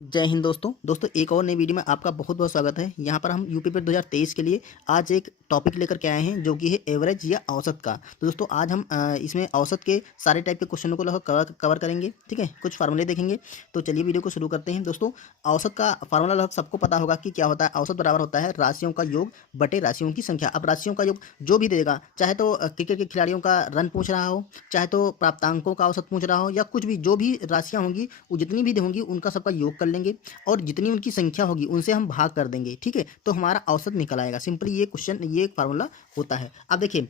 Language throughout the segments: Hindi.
जय हिंद दोस्तों एक और नई वीडियो में आपका बहुत बहुत स्वागत है। यहाँ पर हम यूपी पेट 2023 के लिए आज एक टॉपिक लेकर के आए हैं जो कि है एवरेज या औसत का। तो दोस्तों आज हम इसमें औसत के सारे टाइप के क्वेश्चनों को लगभग कवर करेंगे। ठीक है, कुछ फार्मूले देखेंगे। तो चलिए वीडियो को शुरू करते हैं। दोस्तों औसत का फार्मूला लगभग सबको पता होगा कि क्या होता है। औसत बराबर होता है राशियों का योग बटे राशियों की संख्या। अब राशियों का योग जो भी देगा, चाहे तो क्रिकेट के खिलाड़ियों का रन पूछ रहा हो, चाहे तो प्राप्तांकों का औसत पूछ रहा हो, या कुछ भी जो भी राशियाँ होंगी वो जितनी भी होंगी उनका सबका योग कर लेंगे और जितनी उनकी संख्या होगी उनसे हम भाग कर देंगे। ठीक है, तो हमारा औसत निकल आएगा। सिंपली ये क्वेश्चन, ये एक फार्मूला होता है। अब देखिए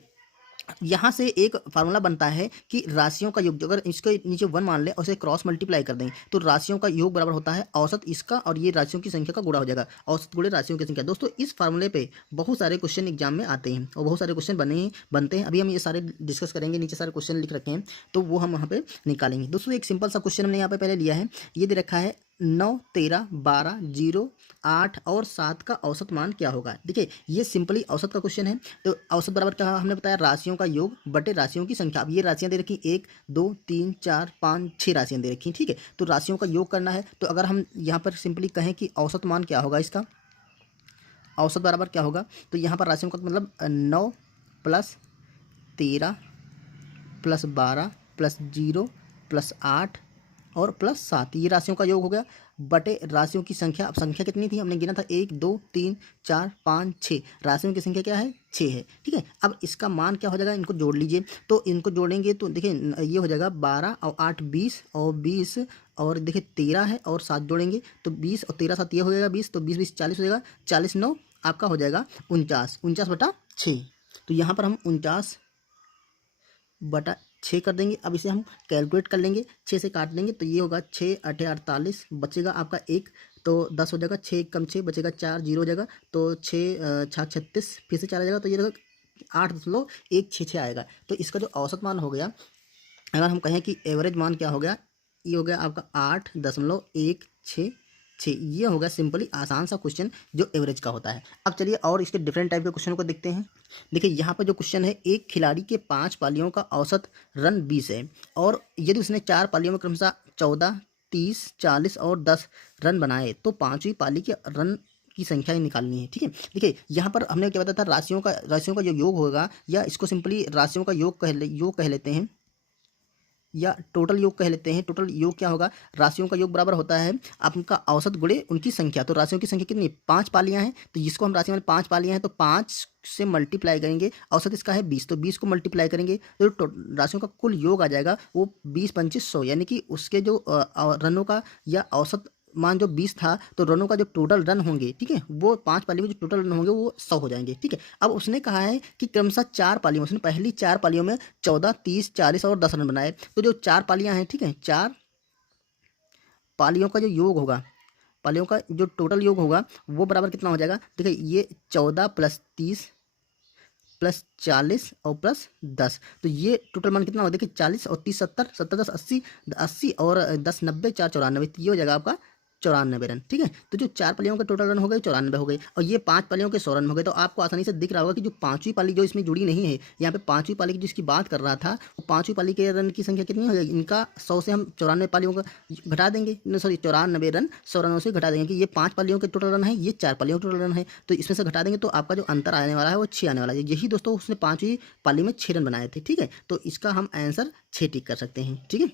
यहाँ से एक फार्मूला बनता है कि राशियों का योग, अगर इसके नीचे 1 मान ले और उसे क्रॉस मल्टीप्लाई कर दें तो राशियों का योग बराबर होता है औसत इसका, और ये राशियों की संख्या का गुणा हो जाएगा। औसत गुणे राशियों की संख्या। दोस्तों इस फार्मूले पे बहुत सारे क्वेश्चन एग्जाम में आते हैं और बहुत सारे क्वेश्चन बनते हैं। अभी हम ये सारे डिस्कस करेंगे। नीचे सारे क्वेश्चन लिख रखे हैं तो वो हम वहाँ पे निकालेंगे। दोस्तों एक सिंपल सा क्वेश्चन हमने यहाँ पे पहले लिया है। ये दे रखा है 9, 13, 12, 0, 8 और 7 का औसत मान क्या होगा। देखिए ये सिंपली औसत का क्वेश्चन है। तो औसत बराबर क्या हमने बताया, राशियों का योग बटे राशियों की संख्या। अब ये राशियां दे रखी 1, 2, 3, 4, 5, 6 राशियां दे रखी। ठीक है, तो राशियों का योग करना है। तो अगर हम यहाँ पर सिंपली कहें कि औसत मान क्या होगा, इसका औसत बराबर क्या होगा, तो यहाँ पर राशियों का मतलब 9 प्लस 13 प्लस 12 प्लस 0 प्लस 8 और प्लस 7, ये राशियों का योग हो गया बटे राशियों की संख्या। अब संख्या कितनी थी हमने गिना था, 1, 2, 3, 4, 5, 6। राशियों की संख्या क्या है, 6 है। ठीक है, अब इसका मान क्या हो जाएगा, इनको जोड़ लीजिए। तो इनको जोड़ेंगे तो देखिए ये हो जाएगा 12 और 8 20 और 20 और देखिए 13 है और 7 जोड़ेंगे तो 20 और 13 7 ये हो जाएगा 20, तो 20 20 40 हो जाएगा। 40 9 आपका हो जाएगा 49, 49 बटा 6। तो यहाँ पर हम 49 बटा 6 कर देंगे। अब इसे हम कैलकुलेट कर लेंगे, 6 से काट देंगे तो ये होगा 6 8 48, बचेगा आपका 1, तो 10 हो जाएगा। 6 कम 6 बचेगा 4, 0 हो जाएगा तो 6 6 36, फिर से 4 आ जाएगा तो ये देखो 8.166 आएगा। तो इसका जो औसत मान हो गया, अगर हम कहें कि एवरेज मान क्या हो गया, ये हो गया आपका 8.166। ये होगा सिंपली आसान सा क्वेश्चन जो एवरेज का होता है। अब चलिए और इसके डिफरेंट टाइप के क्वेश्चन को देखते हैं। देखिए यहाँ पर जो क्वेश्चन है, एक खिलाड़ी के 5 पालियों का औसत रन 20 है और यदि उसने 4 पालियों में क्रमशः 14, 30, 40 और 10 रन बनाए तो 5वीं पाली के रन की संख्या ही निकालनी है। ठीक है, देखिए यहाँ पर हमने क्या बताया था, राशियों का जो योग होगा, या इसको सिंपली राशियों का योग कह लेते हैं या टोटल योग कह लेते हैं। टोटल योग क्या होगा, राशियों का योग बराबर होता है आपका औसत गुणे उनकी संख्या। तो राशियों की संख्या कितनी, 5 पालियां हैं, तो जिसको हम राशि में 5 पालियां हैं तो 5 से मल्टीप्लाई करेंगे। औसत इसका है 20, तो 20 को मल्टीप्लाई करेंगे तो राशियों का कुल योग आ जाएगा वो 20 25 100, यानी कि उसके जो रनों का या औसत मान जो 20 था तो रनों का जो टोटल रन होंगे, ठीक है, वो 5 पाली में जो टोटल रन होंगे वो 100 हो जाएंगे। ठीक है, अब उसने कहा है कि क्रमशः 4 पालियों में, उसने पहली 4 पालियों में 14, 30, 40 और 10 रन बनाए। तो जो 4 पालियां हैं, ठीक है, 4 पालियों का जो योग होगा, पालियों का जो टोटल योग होगा वो बराबर कितना हो जाएगा। देखिए ये 14 प्लस 30 प्लस 40 और प्लस 10, तो ये टोटल मान कितना होगा, देखिए 40 और 30 70, 70 10 80, 80 और 10 90, 4 94, तो ये हो जाएगा आपका 94 रन। ठीक है, तो जो 4 पालियों के टोटल रन हो गए 94 हो गए और ये 5 पालियों के 100 रन हो गए। तो आपको आसानी से दिख रहा होगा कि जो 5वीं पाली जो इसमें जुड़ी नहीं है, यहाँ पे 5वीं पाली की जिसकी बात कर रहा था, वो 5वीं पाली के रन की संख्या कितनी हो जाएगी, इनका 100 से हम 94 पालियों का घटा देंगे, सॉरी 94 रन 100 रनों से घटा देंगे कि ये 5 पालियों के टोटल रन है, ये 4 पालियों के टोटल रन है, तो इसमें से घटा देंगे तो आपका जो अंतर आने वाला है वो 6 आने वाला है। यही दोस्तों उसने 5वीं पाली में 6 रन बनाए थे। ठीक है, तो इसका हम आंसर 6 टिक कर सकते हैं। ठीक है,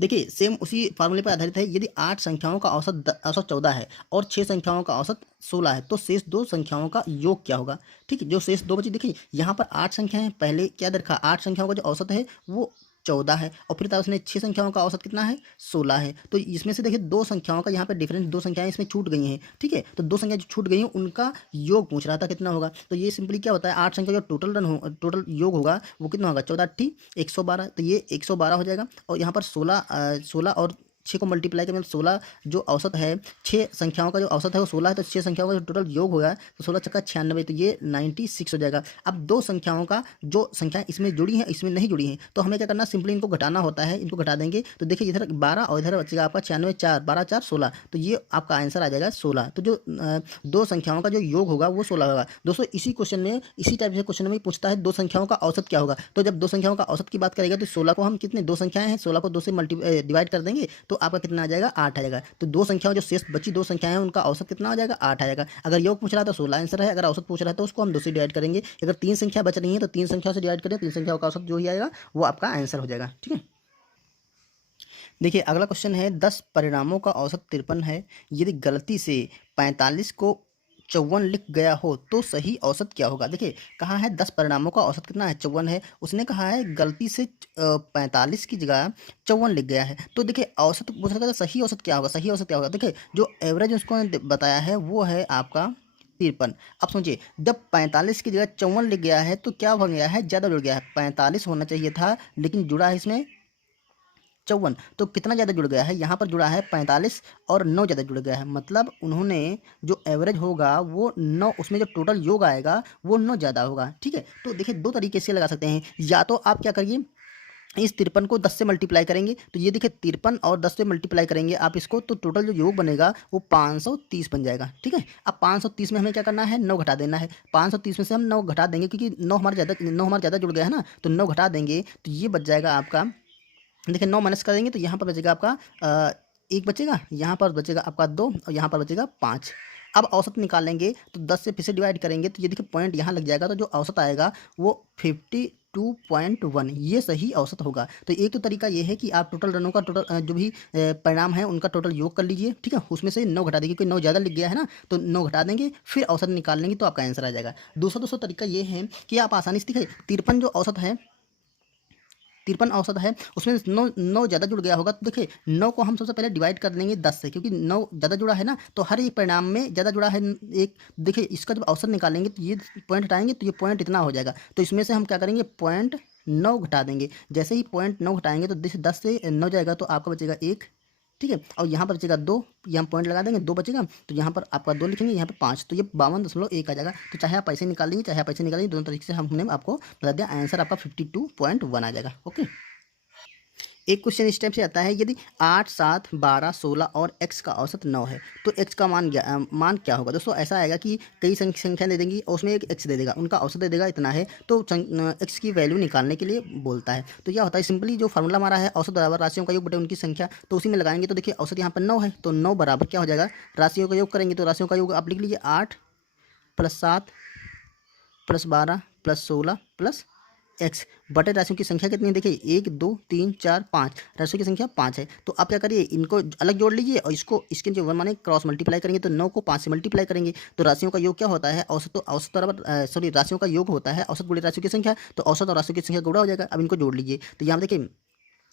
देखिए सेम उसी फार्मूले पर आधारित है। यदि 8 संख्याओं का औसत 14 है और 6 संख्याओं का औसत 16 है तो शेष 2 संख्याओं का योग क्या होगा। ठीक है, जो शेष 2 बची, देखिए यहाँ पर 8 संख्या है, पहले क्या देखा, 8 संख्याओं का जो औसत है वो 14 है और फिर उसने 6 संख्याओं का औसत कितना है, 16 है। तो इसमें से देखिए 2 संख्याओं का यहाँ पे डिफरेंस, 2 संख्याएं इसमें छूट गई हैं। ठीक है, तो 2 संख्या जो छूट गई हैं उनका योग पूछ रहा था कितना होगा। तो ये सिंपली क्या होता है, 8 संख्या जो टोटल योग होगा वो कितना होगा, 14 8 112, तो ये 112 हो जाएगा। और यहाँ पर 16 और 6 को मल्टीप्लाई करें, 16 जो औसत है, 6 संख्याओं का जो औसत है वो 16 है, तो 6 संख्याओं का जो टोटल योग होगा तो 16 छक्का 96, तो ये 96 हो जाएगा। अब 2 संख्याओं का जो संख्याएं इसमें जुड़ी हैं इसमें नहीं जुड़ी हैं तो हमें क्या करना, सिंपली इनको घटाना होता है, इनको घटा देंगे तो देखिए इधर 12 और इधर बचेगा आपका 96, 4 12 4 16, तो ये आपका आंसर आ जाएगा 16। तो जो 2 संख्याओं का जो योग होगा वो 16 होगा। दोस्तों इसी क्वेश्चन में, इसी टाइप से क्वेश्चन में पूछता है 2 संख्याओं का औसत क्या होगा। तो जब 2 संख्याओं का औसत की बात करेगा तो 16 को हम कितने, 2 संख्याएं हैं, 16 को 2 से डिवाइड कर देंगे तो तो आपका कितना आ जाएगा, 8 आ जाएगा। तो दो संख्याओं जो शेष बची दो संख्याएं हैं उनका औसत कितना आ जाएगा, 8 आ जाएगा। अगर योग पूछ रहा है तो 16 आंसर है, अगर औसत पूछ रहा है तो उसको हम 2 से डिवाइड करेंगे। अगर 3 संख्या बच रही है तो 3 संख्याओं से डिवाइड करें, 3 संख्याओं का औसत जो ही आएगा वो आपका आंसर हो जाएगा। ठीक है, देखिए अगला क्वेश्चन है 10 परिणामों का औसत 53 है। यदि गलती से 45 को 54 लिख गया हो तो सही औसत क्या होगा। देखिए कहा है 10 परिणामों का औसत कितना है, 54 है। उसने कहा है गलती से 45 की जगह 54 लिख गया है। तो देखिए औसत पूछ रहा था, सही औसत क्या होगा, सही औसत क्या होगा। देखिए जो एवरेज उसको बताया है वो है आपका 53। अब सोचिए जब 45 की जगह 54 लिख गया है तो क्या बन गया है, ज़्यादा जुड़ गया है। 45 होना चाहिए था लेकिन जुड़ा है इसमें 54। तो कितना ज़्यादा जुड़ गया है, यहाँ पर जुड़ा है 45 और 9 ज़्यादा जुड़ गया है। मतलब उन्होंने जो एवरेज होगा वो 9, उसमें जो टोटल योग आएगा वो 9 ज़्यादा होगा। ठीक है, तो देखिए दो तरीके से लगा सकते हैं। या तो आप क्या करिए, इस 53 को 10 से मल्टीप्लाई करेंगे तो ये देखिए 53 और 10 से मल्टीप्लाई करेंगे आप इसको, तो टोटल जो योग बनेगा वो 530 बन जाएगा। ठीक है, अब 530 में हमें क्या करना है, 9 घटा देना है। 530 में से हम 9 घटा देंगे क्योंकि 9 हमारा ज़्यादा जुड़ गया है ना, तो 9 घटा देंगे तो ये बच जाएगा आपका। देखिए 9 माइनस करेंगे तो यहाँ पर बचेगा आपका एक बचेगा, यहाँ पर बचेगा आपका 2 और यहाँ पर बचेगा 5। अब औसत निकालेंगे तो 10 से फिर से डिवाइड करेंगे तो ये देखिए पॉइंट यहाँ लग जाएगा, तो जो औसत आएगा वो 52.1, ये सही औसत होगा। तो एक तो तरीका ये है कि आप टोटल रनों का टोटल जो भी परिणाम है उनका टोटल योग कर लीजिए। ठीक है, उसमें से 9 घटा देंगे क्योंकि 9 ज़्यादा लिख गया है ना, तो 9 घटा देंगे फिर औसत निकाल लेंगे तो आपका आंसर आ जाएगा। दूसरा तरीका ये है कि आप आसानी से, देखिए 53 जो औसत है, 53 औसत है, उसमें 9 ज़्यादा जुड़ गया होगा। तो देखिए 9 को हम सबसे पहले डिवाइड कर लेंगे 10 से, क्योंकि 9 ज़्यादा जुड़ा है ना, तो हर एक परिणाम में ज़्यादा जुड़ा है एक। देखिए इसका जब औसत निकालेंगे तो ये पॉइंट हटाएंगे तो ये पॉइंट इतना हो जाएगा। तो इसमें से हम क्या करेंगे, पॉइंट 9 घटा देंगे। जैसे ही पॉइंट 9 घटाएंगे तो 10 से 9 जाएगा तो आपका बचेगा 1। ठीक है, और यहाँ पर बचेगा 2, यहाँ पॉइंट लगा देंगे, 2 बचेगा तो यहाँ पर आपका 2 लिखेंगे, यहाँ पर 5, तो ये 52.1 आ जाएगा। तो चाहे आप पैसे निकालेंगे चाहे आप पैसे निकालेंगे, दोनों तरीके से हमने आपको बता दिया, आंसर आपका 52.1 आ जाएगा। ओके, एक क्वेश्चन इस टाइप से आता है, यदि 8, 7, 12, 16 और x का औसत 9 है तो x का मान क्या होगा। दोस्तों ऐसा आएगा कि कई संख्या दे देंगी और उसमें एक x दे देगा, उनका औसत दे देगा इतना है, तो x की वैल्यू निकालने के लिए बोलता है। तो क्या होता है, सिंपली जो फार्मूला हमारा है औसत बराबर राशियों का योग बटे उनकी संख्या, तो उसी में लगाएंगे। तो देखिए औसत यहाँ पर 9 है तो 9 बराबर क्या हो जाएगा, राशियों का योग करेंगे तो राशियों का योग आप लिख लीजिए 8 + 7 + 12 + 16 + एक्स बटे राशियों की संख्या कितनी है, देखिए 1, 2, 3, 4, 5, राशियों की संख्या 5 है। तो आप क्या करिए, इनको अलग जोड़ लीजिए और इसको इसके जो वन माने क्रॉस मल्टीप्लाई करेंगे तो 9 को 5 से मल्टीप्लाई करेंगे तो राशियों का योग क्या होता है, औसत बराबर सॉरी राशियों का योग होता है औसत गुणे राशियों की संख्या, तो औसत और राशियों की संख्या गुणा हो जाएगा। अब इनको जोड़ लीजिए तो यहाँ देखिए,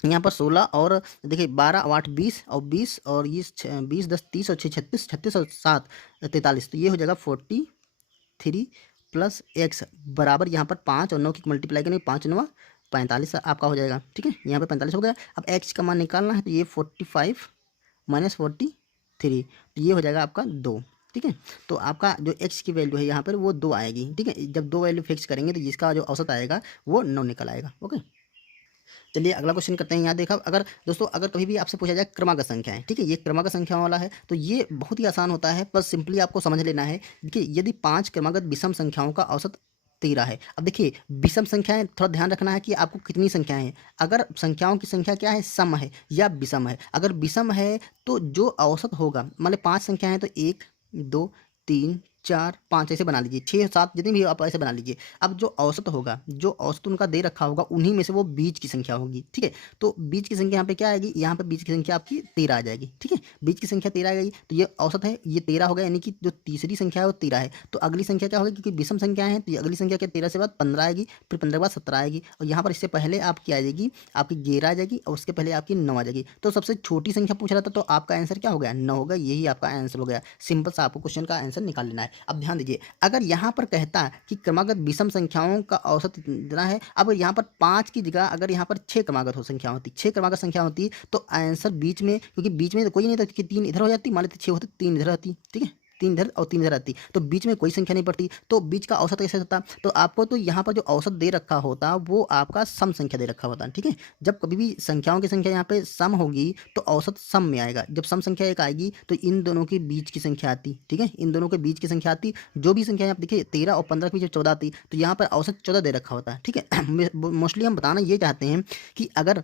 यहाँ पर 16 और देखिए 12 और 8 20 और 20 और ये 20 10 30 और 6 36, 36 और 7 43, तो ये हो जाएगा 43 + x बराबर यहाँ पर 5 और 9 की मल्टीप्लाई करेंगे, 5 9 45 आपका हो जाएगा। ठीक है, यहाँ पे 45 हो गया। अब x का मान निकालना है तो ये 45 - 43, तो ये हो जाएगा आपका 2। ठीक है, तो आपका जो x की वैल्यू है यहाँ पर वो 2 आएगी। ठीक है, जब 2 वैल्यू फिक्स करेंगे तो जिसका जो औसत आएगा वो 9 निकल आएगा। ओके, चलिए अगला क्वेश्चन करते हैं। यहाँ देखा, अगर दोस्तों अगर कभी भी आपसे पूछा जाए क्रमागत संख्या है, ठीक है, ये क्रमागत संख्या वाला है तो ये बहुत ही आसान होता है, बस सिंपली आपको समझ लेना है। देखिए यदि 5 क्रमागत विषम संख्याओं का औसत 13 है। अब देखिए विषम संख्याएं, थोड़ा ध्यान रखना है कि आपको कितनी संख्याएं हैं। अगर संख्याओं की संख्या क्या है, सम है या विषम है। अगर विषम है तो जो औसत होगा, मान लो 5 संख्या है तो 1, 2, 3, 4, 5 ऐसे बना लीजिए, 6, 7 जितनी भी आप ऐसे बना लीजिए। अब जो औसत होगा, जो औसत उनका दे रखा होगा, उन्हीं में से वो बीच की संख्या होगी। ठीक है, तो बीच की संख्या यहाँ पे क्या आएगी, यहाँ पे बीच की संख्या आपकी 13 आ जाएगी। ठीक है, बीच की संख्या 13 आ गई तो ये औसत है, ये 13 हो गया, यानी कि जो तीसरी संख्या है वो 13 है। तो अगली संख्या क्या होगी, क्योंकि विषम संख्या है तो ये अगली संख्या क्या, 13 से बाद 15 आएगी, फिर 15 के बाद 17 आएगी, और यहाँ पर इससे पहले आपकी आ जाएगी, आपकी 11 आ जाएगी, और उसके पहले आपकी 9 आ जाएगी। तो सबसे छोटी संख्या पूछ रहा था तो आपका आंसर क्या हो गया, 9 होगा। यही आपका आंसर हो गया। सिंपल सा आपको क्वेश्चन का आंसर निकाल लेना है। अब ध्यान दीजिए, अगर यहाँ पर कहता कि क्रमागत विषम संख्याओं का औसत इतना है, अब यहाँ पर 5 की जगह अगर यहाँ पर 6 क्रमागत हो संख्या होती, 6 क्रमागत संख्या होती तो आंसर बीच में, क्योंकि बीच में तो कोई नहीं था, क्योंकि 3 इधर हो जाती, मान लेते 6 होते 3 इधर आती। ठीक है, 3 इधर और 3 इधर आती, तो बीच में कोई संख्या नहीं पड़ती, तो बीच का औसत कैसे होता। तो आपको तो यहाँ पर जो औसत दे रखा होता वो आपका सम संख्या दे रखा होता। ठीक है, जब कभी भी संख्याओं की संख्या यहाँ पे सम होगी तो औसत सम में आएगा। जब सम संख्या एक आएगी तो इन दोनों के बीच की संख्या आती। ठीक है, इन दोनों के बीच की संख्या आती, जो भी संख्या यहाँ पे देखिए 13 और 15 के बीच 14 आती, तो यहाँ पर औसत 14 दे रखा होता है। ठीक है, मोस्टली हम बताना ये चाहते हैं कि अगर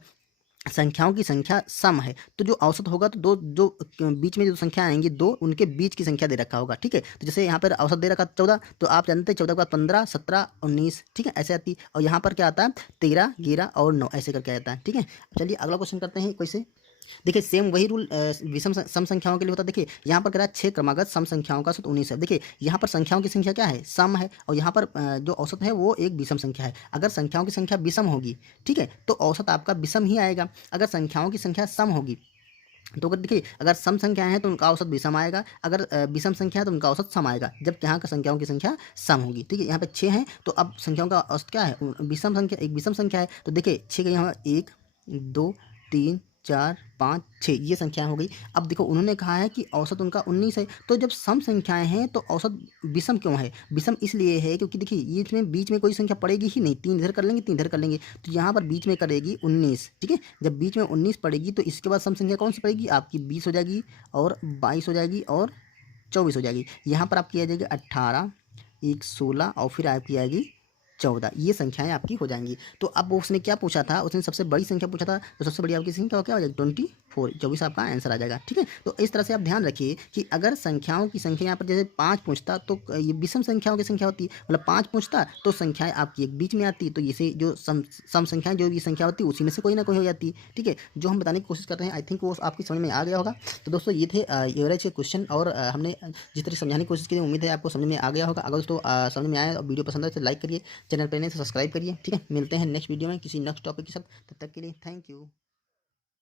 संख्याओं की संख्या सम है, तो जो औसत होगा तो दो जो बीच में जो संख्या आएंगी दो, उनके बीच की संख्या दे रखा होगा। ठीक है, तो जैसे यहाँ पर औसत दे रखा 14, तो आप जानते हैं 14 के बाद 15, 17, 19, ठीक है, ऐसे आती है। और यहाँ पर क्या आता है 13, 11 और 9 ऐसे करके आता है। ठीक है, चलिए अगला क्वेश्चन करते हैं कैसे। देखिए सेम वही रूल विषम सम संख्याओं के लिए होता है। देखिए यहाँ पर कह रहा है 6 क्रमागत सम संख्याओं का औसत 19 है। देखिए यहाँ पर संख्याओं की संख्या क्या है, सम है, और यहाँ पर जो औसत है वो एक विषम संख्या है। अगर संख्याओं की संख्या विषम होगी, ठीक है, तो औसत आपका विषम ही आएगा। अगर संख्याओं की संख्या सम होगी, तो अगर देखिए अगर सम संख्याएं हैं तो उनका औसत विषम आएगा, अगर विषम संख्या है तो उनका औसत सम आएगा, जब यहाँ का संख्याओं की संख्या सम होगी। ठीक है, यहाँ पे 6 हैं तो अब संख्याओं का औसत क्या है, विषम संख्या, एक विषम संख्या है, तो देखिए 6 का यहाँ 1, 2, 3, 4, 5, 6 ये संख्याएं हो गई। अब देखो उन्होंने कहा है कि औसत उनका 19 है, तो जब सम संख्याएं हैं तो औसत विषम क्यों है, विषम इसलिए है क्योंकि देखिए ये इसमें बीच में कोई संख्या पड़ेगी ही नहीं, 3 इधर कर लेंगे 3 इधर कर लेंगे, तो यहाँ पर बीच में करेगी 19। ठीक है, जब बीच में 19 पड़ेगी तो इसके बाद सम संख्या कौन सी पड़ेगी आपकी, 20 हो जाएगी और 22 हो जाएगी और 24 हो जाएगी। यहाँ पर आपकी आ जाएगी 18, एक 16 और फिर आपकी आएगी 14, ये संख्याएं आपकी हो जाएंगी। तो अब उसने क्या पूछा था, उसने सबसे बड़ी संख्या पूछा था, तो सबसे बड़ी आपकी संख्या क्या हो जाएगी 24, 24 आपका आंसर आ जाएगा। ठीक है, तो इस तरह से आप ध्यान रखिए कि अगर संख्याओं की संख्या यहाँ पर जैसे 5 पूछता तो ये विषम संख्याओं की संख्या होती है, मतलब 5 पूछता तो संख्याएं आपकी एक बीच में आती, तो इसे जो सम संख्याएं जो भी संख्या होती है उसी में से कोई ना कोई हो जाती है। ठीक है, जो हम बताने की कोशिश कर रहे हैं आई थिंक वो आपकी समझ में आ गया होगा। तो दोस्तों ये थे एवरेज के क्वेश्चन, और हमने जिस तरह समझाने की कोशिश की, उम्मीद है आपको समझ में आ गया होगा। अगर दोस्तों समझ में आया और वीडियो पसंद आए तो लाइक करिए, चैनल पर नए तो सब्सक्राइब करिए। ठीक है, मिलते हैं नेक्स्ट वीडियो में किसी नेक्स्ट टॉपिक के साथ, तब तक के लिए थैंक यू।